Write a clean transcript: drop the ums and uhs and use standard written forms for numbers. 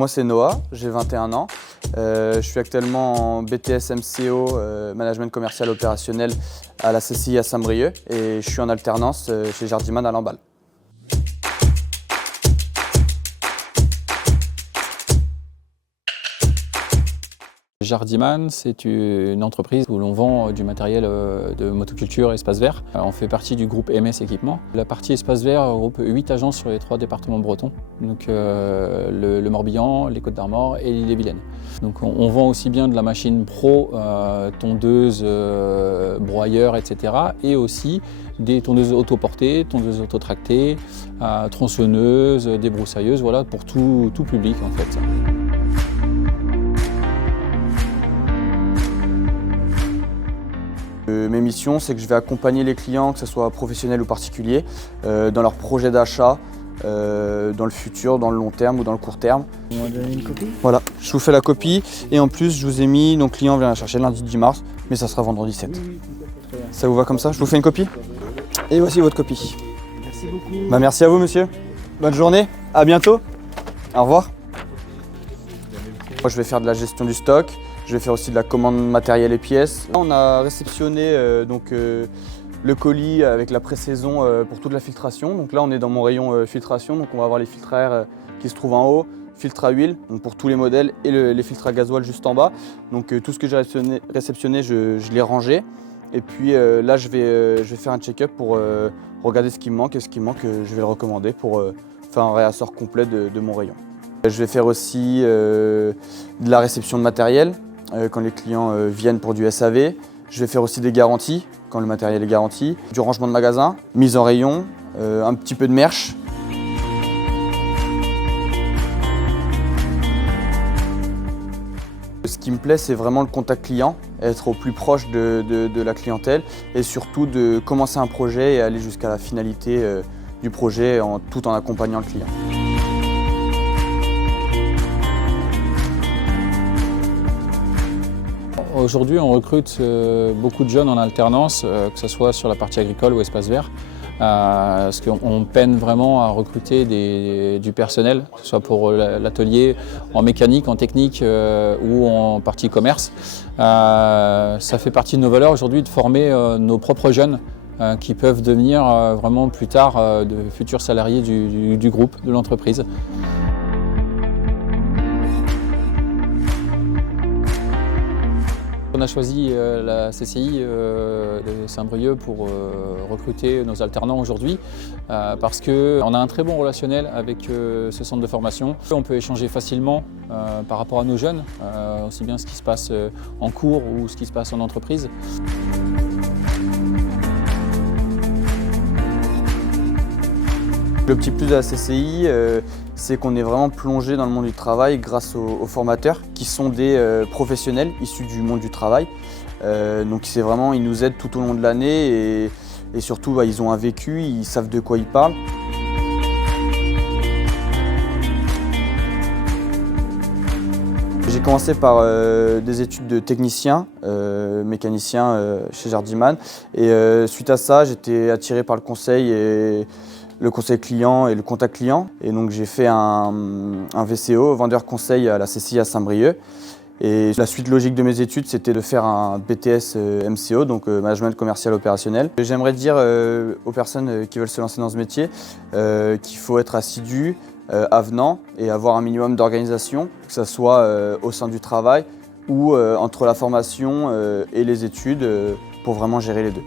Moi c'est Noah, j'ai 21 ans. Je suis actuellement en BTS MCO, Management Commercial Opérationnel à la CCI à Saint-Brieuc et je suis en alternance chez Jardiman à Lamballe. Jardiman, c'est une entreprise où l'on vend du matériel de motoculture et espace vert. On fait partie du groupe MS Équipement. La partie espace vert regroupe 8 agences sur les 3 départements bretons, donc le Morbihan, les Côtes-d'Armor et l'Ille-et-Vilaine. Donc on vend aussi bien de la machine pro, tondeuse, broyeur, etc. et aussi des tondeuses autoportées, tondeuses autotractées, tronçonneuses, débroussailleuses, voilà, pour tout public en fait. Mes missions, c'est que je vais accompagner les clients, que ce soit professionnels ou particuliers, dans leurs projets d'achat, dans le futur, dans le long terme ou dans le court terme. On va donner une copie. Voilà, je vous fais la copie et en plus je vous ai mis, donc client vient la chercher lundi 10 mars, mais ça sera vendredi 7. Ça vous va comme ça? Je vous fais une copie? Et voici votre copie. Merci beaucoup. Merci à vous monsieur. Bonne journée, à bientôt. Au revoir. Moi je vais faire de la gestion du stock. Je vais faire aussi de la commande matériel et pièces. Là, on a réceptionné le colis avec la pré-saison pour toute la filtration. Donc là, on est dans mon rayon filtration. Donc on va avoir les filtres à air qui se trouvent en haut, filtres à huile donc pour tous les modèles et les filtres à gasoil juste en bas. Donc tout ce que j'ai réceptionné, je l'ai rangé. Et puis là, je vais faire un check-up pour regarder ce qui me manque et ce qui manque, je vais le recommander pour faire un réassort complet de mon rayon. Je vais faire aussi de la réception de matériel. Quand les clients viennent pour du SAV. Je vais faire aussi des garanties, quand le matériel est garanti, du rangement de magasin, mise en rayon, un petit peu de merch. Ce qui me plaît, c'est vraiment le contact client, être au plus proche de la clientèle et surtout de commencer un projet et aller jusqu'à la finalité du projet tout en accompagnant le client. Aujourd'hui, on recrute beaucoup de jeunes en alternance, que ce soit sur la partie agricole ou espace vert, parce qu'on peine vraiment à recruter du personnel, que ce soit pour l'atelier, en mécanique, en technique ou en partie commerce. Ça fait partie de nos valeurs aujourd'hui de former nos propres jeunes qui peuvent devenir vraiment plus tard de futurs salariés du groupe, de l'entreprise. On a choisi la CCI de Saint-Brieuc pour recruter nos alternants aujourd'hui parce qu'on a un très bon relationnel avec ce centre de formation. On peut échanger facilement par rapport à nos jeunes, aussi bien ce qui se passe en cours ou ce qui se passe en entreprise. Le petit plus de la CCI, c'est qu'on est vraiment plongé dans le monde du travail grâce aux formateurs qui sont des professionnels issus du monde du travail. Donc c'est vraiment, ils nous aident tout au long de l'année et surtout ils ont un vécu, ils savent de quoi ils parlent. J'ai commencé par des études de technicien, mécanicien chez Jardiman et suite à ça j'étais attiré par le conseil et le conseil client et le contact client. Et donc j'ai fait un VCO, vendeur conseil à la CCI à Saint-Brieuc. Et la suite logique de mes études, c'était de faire un BTS MCO, donc Management Commercial Opérationnel. J'aimerais dire aux personnes qui veulent se lancer dans ce métier qu'il faut être assidu, avenant et avoir un minimum d'organisation, que ce soit au sein du travail ou entre la formation et les études pour vraiment gérer les deux.